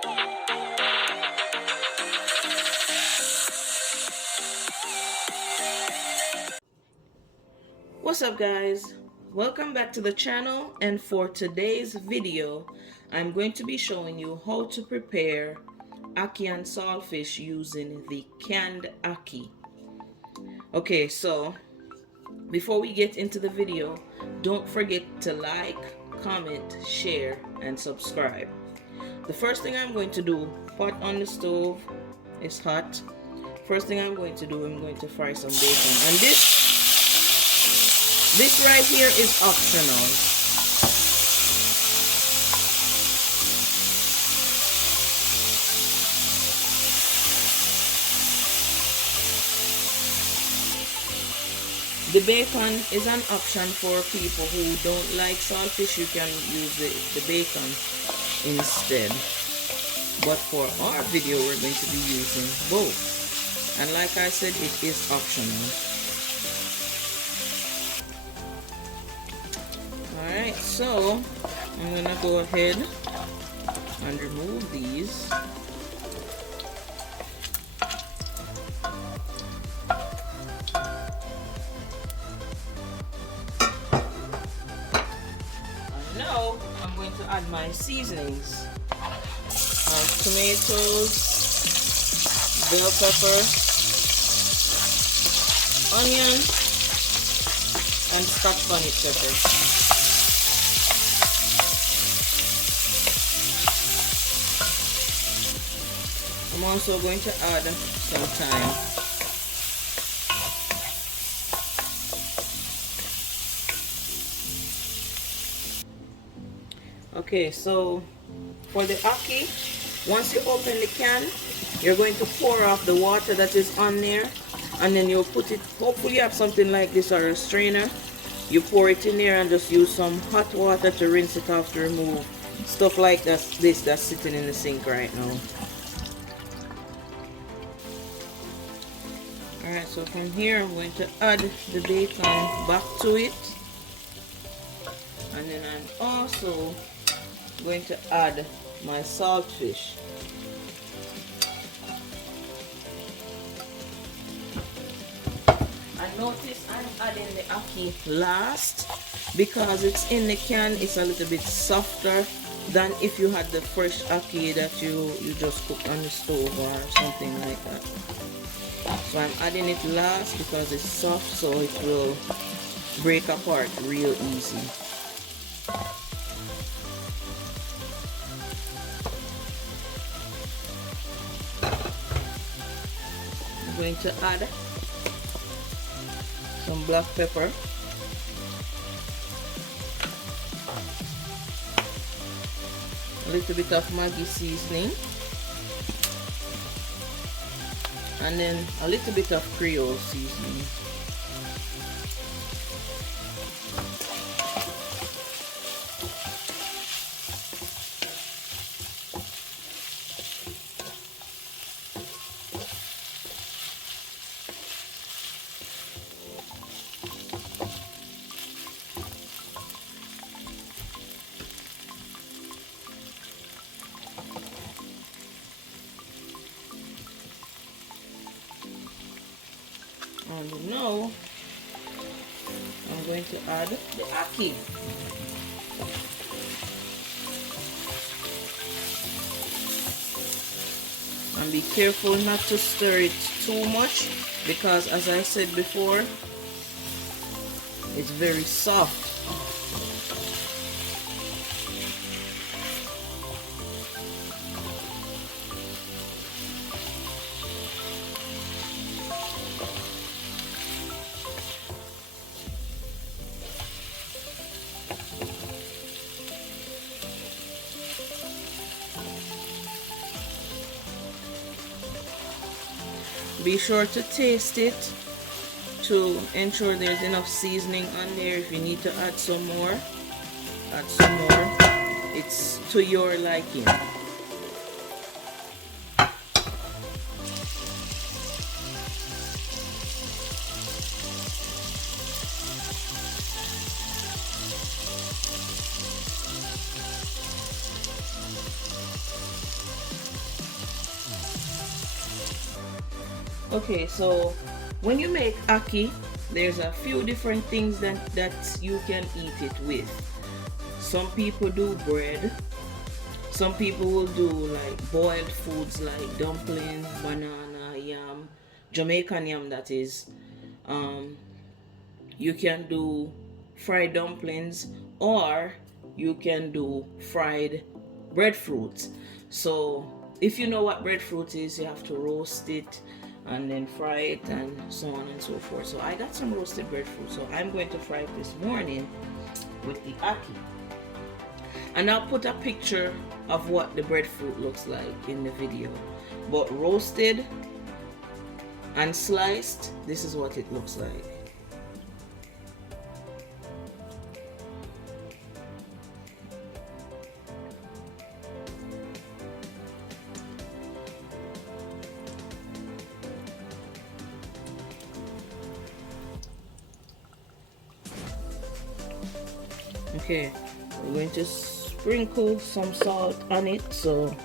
What's up guys, welcome back to the channel, and for today's video I'm going to be showing you how to prepare ackee and saltfish using the canned ackee. Okay, so before we get into the video, don't forget to like, comment, share and subscribe. The first thing I'm going to do, pot on the stove is hot. First thing I'm going to do, I'm going to fry some bacon, and this right here is optional. The bacon is an option for people who don't like saltfish. You can use the bacon instead. But for our video, we're going to be using both. And like I said, it is optional. Alright, so I'm gonna go ahead and remove these. And now I'm going to add my seasonings. Tomatoes, bell pepper, onion, and Scotch bonnet pepper. I'm also going to add some thyme. Okay, so for the ackee, once you open the can, you're going to pour off the water that is on there, and then you'll put it, hopefully you have something like this or a strainer. You pour it in there and just use some hot water to rinse it off to remove stuff like this that's sitting in the sink right now. Alright, so from here I'm going to add the bacon back to it, and then I'm also going to add my saltfish. I notice I'm adding the ackee last because it's in the can. It's a little bit softer than if you had the fresh ackee that you just cooked on the stove or something like that. So I'm adding it last because it's soft, so it will break apart real easy. I'm going to add some black pepper, a little bit of Maggi seasoning, and then a little bit of Creole seasoning. And now I'm going to add the ackee. And be careful not to stir it too much because, as I said before, it's very soft. Be sure to taste it to ensure there's enough seasoning on there. If you need to add some more, add some more. It's to your liking. Okay, so when you make ackee, there's a few different things that you can eat it with. Some people do bread. Some people will do like boiled foods like dumplings, banana, yam, Jamaican yam that is. Um, you can do fried dumplings, or you can do fried breadfruit. So if you know what breadfruit is, you have to roast it and then fry it and so on and so forth. So I got some roasted breadfruit, so I'm going to fry it this morning with the ackee. And I'll put a picture of what the breadfruit looks like in the video. But roasted and sliced, this is what it looks like. Okay, we're going to sprinkle some salt on it. So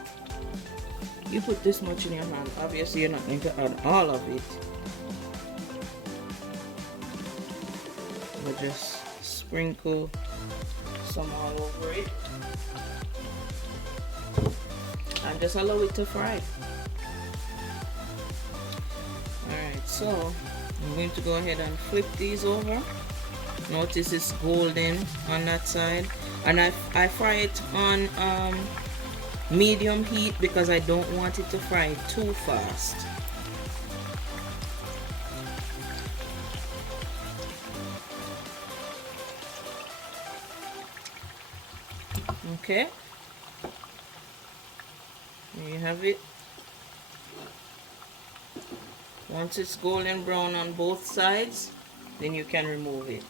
you put this much in your hand. Obviously you're not going to add all of it, but just sprinkle some all over it and just allow it to fry. Alright, so I'm going to go ahead and flip these over. Notice it's golden on that side, and I fry it on medium heat because I don't want it to fry too fast. Okay, there you have it. Once it's golden brown on both sides, then you can remove it.